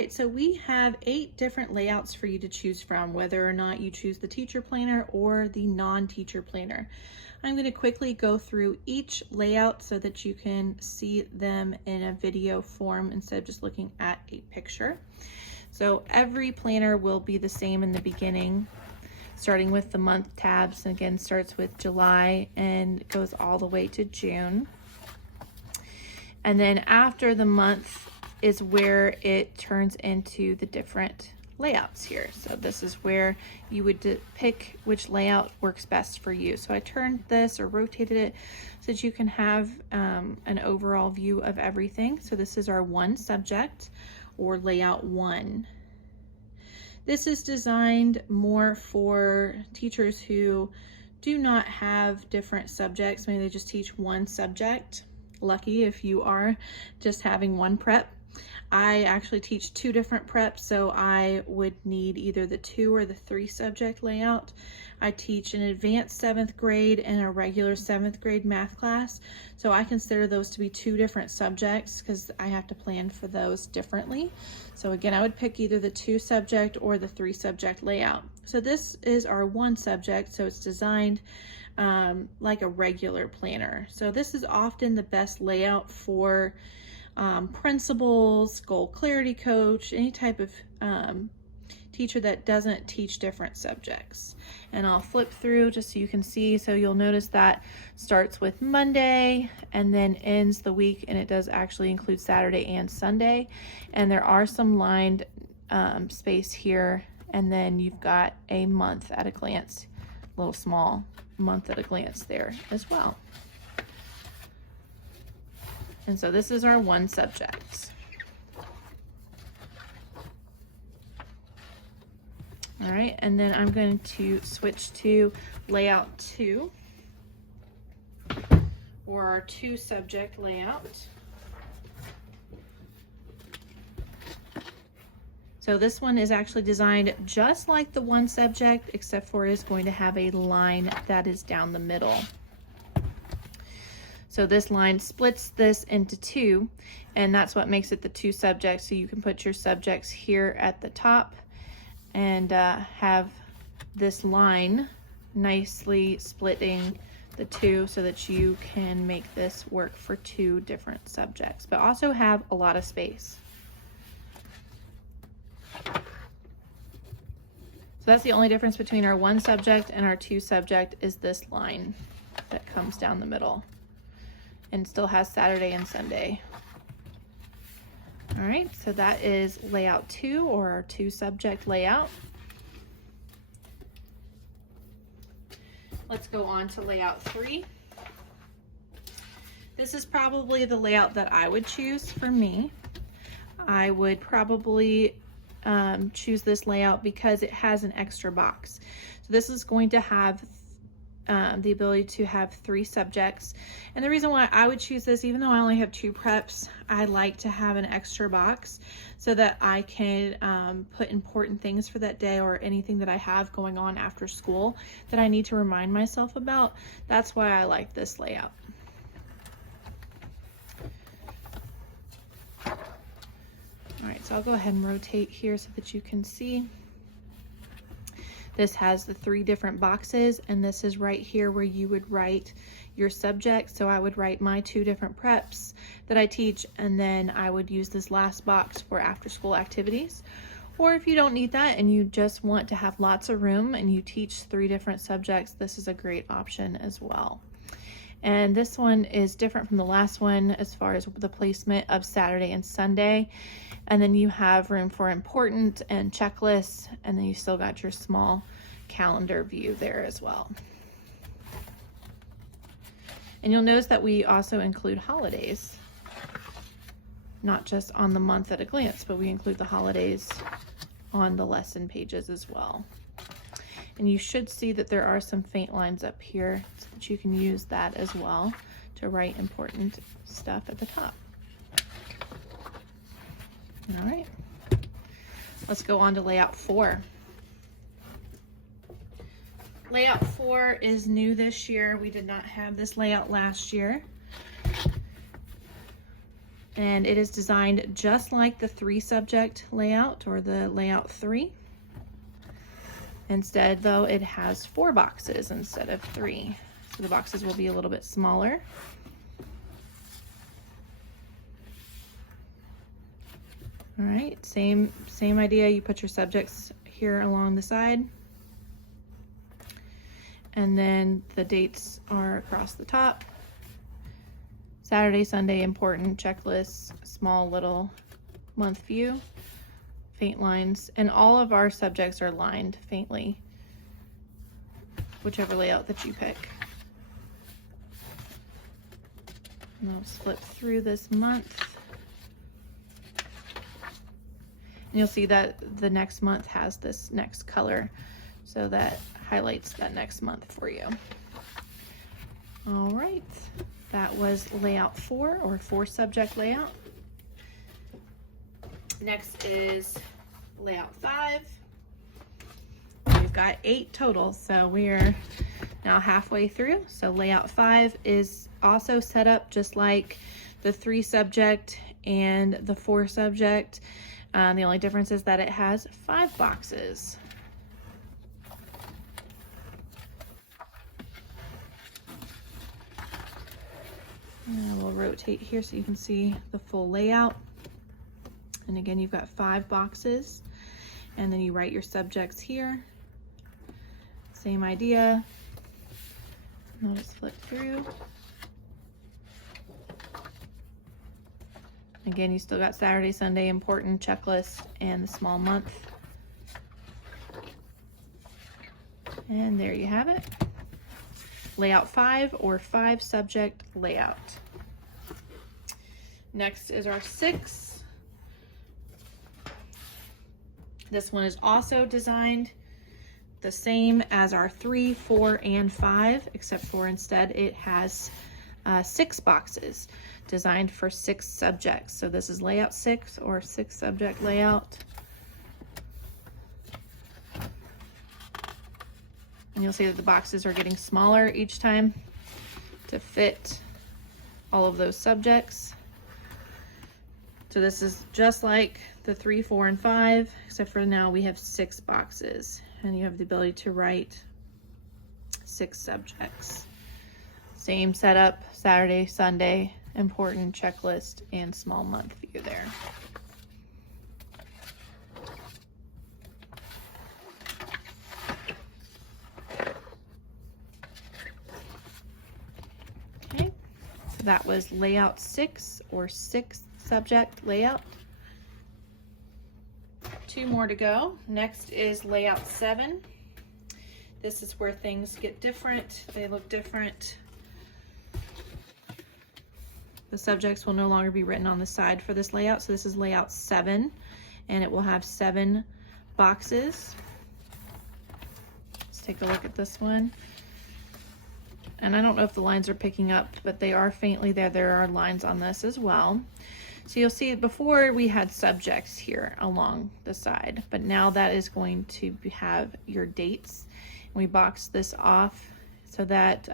right, so we have 8 different layouts for you to choose from, whether or not you choose the teacher planner or the non-teacher planner. I'm going to quickly go through each layout so that you can see them in a video form instead of just looking at a picture. So every planner will be the same in the beginning, starting with the month tabs, and again starts with July and goes all the way to June. And then after the month is where it turns into the different layouts here. So this is where you would pick which layout works best for you. So I turned this or rotated it so that you can have an overall view of everything. So this is our 1 subject, or layout 1. This is designed more for teachers who do not have different subjects. Maybe they just teach 1 subject. Lucky if you are just having 1 prep. I actually teach 2 different preps, so I would need either the 2 or the 3 subject layout. I teach an advanced 7th grade and a regular 7th grade math class, so I consider those to be 2 different subjects because I have to plan for those differently. So again, I would pick either the 2 subject or the 3 subject layout. So this is our 1 subject, so it's designed like a regular planner. So this is often the best layout for principals, goal clarity coach, any type of teacher that doesn't teach different subjects. And I'll flip through just so you can see. So you'll notice that starts with Monday and then ends the week, and it does actually include Saturday and Sunday. And there are some lined space here, and then you've got a month at a glance, little small month at a glance there as well. And so this is our 1 subject. All right, and then I'm going to switch to layout 2, or our 2 subject layout. So this one is actually designed just like the 1 subject, except for it is going to have a line that is down the middle. So this line splits this into 2, and that's what makes it the 2 subjects. So you can put your subjects here at the top and have this line nicely splitting the 2 so that you can make this work for 2 different subjects, but also have a lot of space. So that's the only difference between our 1 subject and our 2 subject, is this line that comes down the middle and still has Saturday and Sunday. All right, so that is layout 2, or our 2 subject layout. Let's go on to layout 3. This is probably the layout that I would choose for me. I would probably choose this layout because it has an extra box. So this is going to have the ability to have 3 subjects. And the reason why I would choose this, even though I only have 2 preps, I like to have an extra box so that I can put important things for that day or anything that I have going on after school that I need to remind myself about. That's why I like this layout. All right, so I'll go ahead and rotate here so that you can see. This has the 3 different boxes, and this is right here where you would write your subject. So I would write my 2 different preps that I teach, and then I would use this last box for after school activities. Or if you don't need that and you just want to have lots of room and you teach 3 different subjects, this is a great option as well. And this one is different from the last one as far as the placement of Saturday and Sunday. And then you have room for important and checklists, and then you still got your small calendar view there as well. And you'll notice that we also include holidays, not just on the month at a glance, but we include the holidays on the lesson pages as well. And you should see that there are some faint lines up here so that you can use that as well to write important stuff at the top. All right, let's go on to layout 4. Layout 4 is new this year. We did not have this layout last year. And it is designed just like the 3-subject layout or the layout 3. Instead, though, it has 4 boxes instead of 3. So the boxes will be a little bit smaller. All right, same idea. You put your subjects here along the side. And then the dates are across the top. Saturday, Sunday, important, checklist, small little month view, faint lines, and all of our subjects are lined faintly, whichever layout that you pick. And I'll flip through this month. And you'll see that the next month has this next color, so that highlights that next month for you. All right, that was layout 4 or 4-subject layout. Next is layout 5. We've got 8 total, so we are now halfway through. So layout 5 is also set up just like the 3-subject and the 4-subject. The only difference is that it has 5 boxes. And we'll rotate here so you can see the full layout. And again, you've got 5 boxes, and then you write your subjects here. Same idea. And I'll just flip through. Again, you still got Saturday, Sunday, important, checklist, and the small month. And there you have it. Layout 5 or 5-subject layout. Next is our 6. This one is also designed the same as our 3, 4, and 5, except for instead it has 6 boxes designed for 6 subjects. So this is layout 6 or 6-subject layout. And you'll see that the boxes are getting smaller each time to fit all of those subjects. So this is just like the 3, 4, and 5, except for now we have 6 boxes, and you have the ability to write 6 subjects. Same setup, Saturday, Sunday, important, checklist, and small month view there. Okay, so that was layout 6 or 6-subject layout. 2 more to go. Next is layout 7. This is where things get different. They look different. The subjects will no longer be written on the side for this layout. So this is layout 7, and it will have 7 boxes. Let's take a look at this one. And I don't know if the lines are picking up, but they are faintly there. There are lines on this as well. So you'll see before we had subjects here along the side, but now that is going to have your dates. We boxed this off so that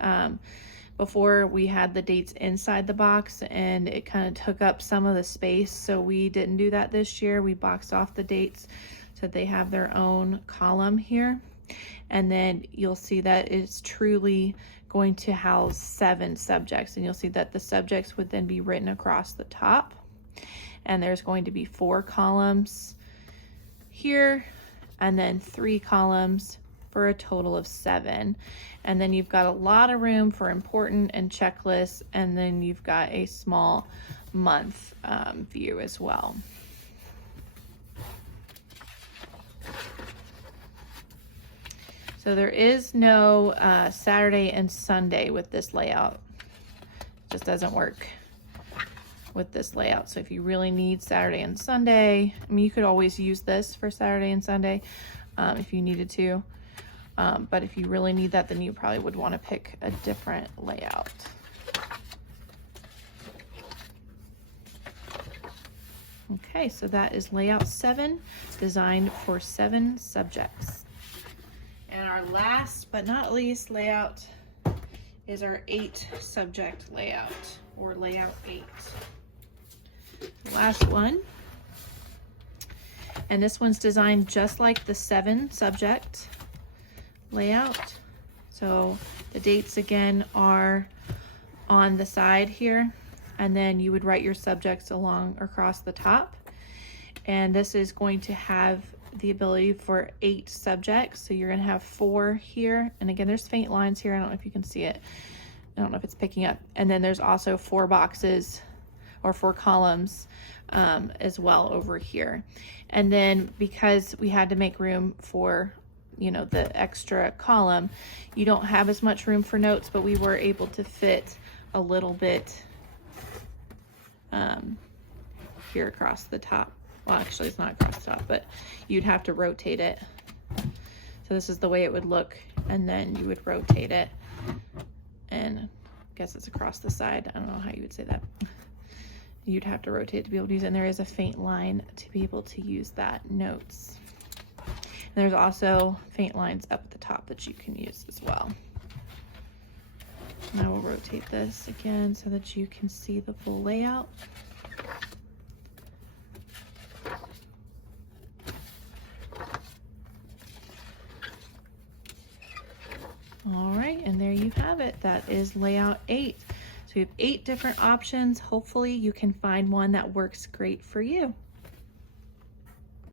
before we had the dates inside the box and it kind of took up some of the space. So we didn't do that this year. We boxed off the dates so they have their own column here. And then you'll see that it's truly going to house 7 subjects, and you'll see that the subjects would then be written across the top. And there's going to be 4 columns here, and then 3 columns for a total of 7. And then you've got a lot of room for important and checklists, and then you've got a small month view as well. So there is no Saturday and Sunday with this layout. It just doesn't work with this layout. So if you really need Saturday and Sunday, I mean, you could always use this for Saturday and Sunday if you needed to. But if you really need that, then you probably would want to pick a different layout. Okay, so that is layout 7, designed for 7 subjects. And our last but not least layout is our 8-subject layout, or layout 8. Last one. And this one's designed just like the 7 subject layout. So the dates again are on the side here, and then you would write your subjects along across the top. And this is going to have the ability for 8 subjects. So you're gonna have 4 here. And again, there's faint lines here. I don't know if you can see it. I don't know if it's picking up. And then there's also 4 boxes or 4 columns as well over here. And then because we had to make room for, you know, the extra column, you don't have as much room for notes, but we were able to fit a little bit here across the top. Well, actually it's not across the top, but you'd have to rotate it. So this is the way it would look, and then you would rotate it, and I guess it's across the side. I don't know how you would say that. You'd have to rotate to be able to use it, and there is a faint line to be able to use that notes. And there's also faint lines up at the top that you can use as well. Now we'll rotate this again so that you can see the full layout. All right, and there you have it. That is layout 8. So we have 8 different options. Hopefully you can find one that works great for you.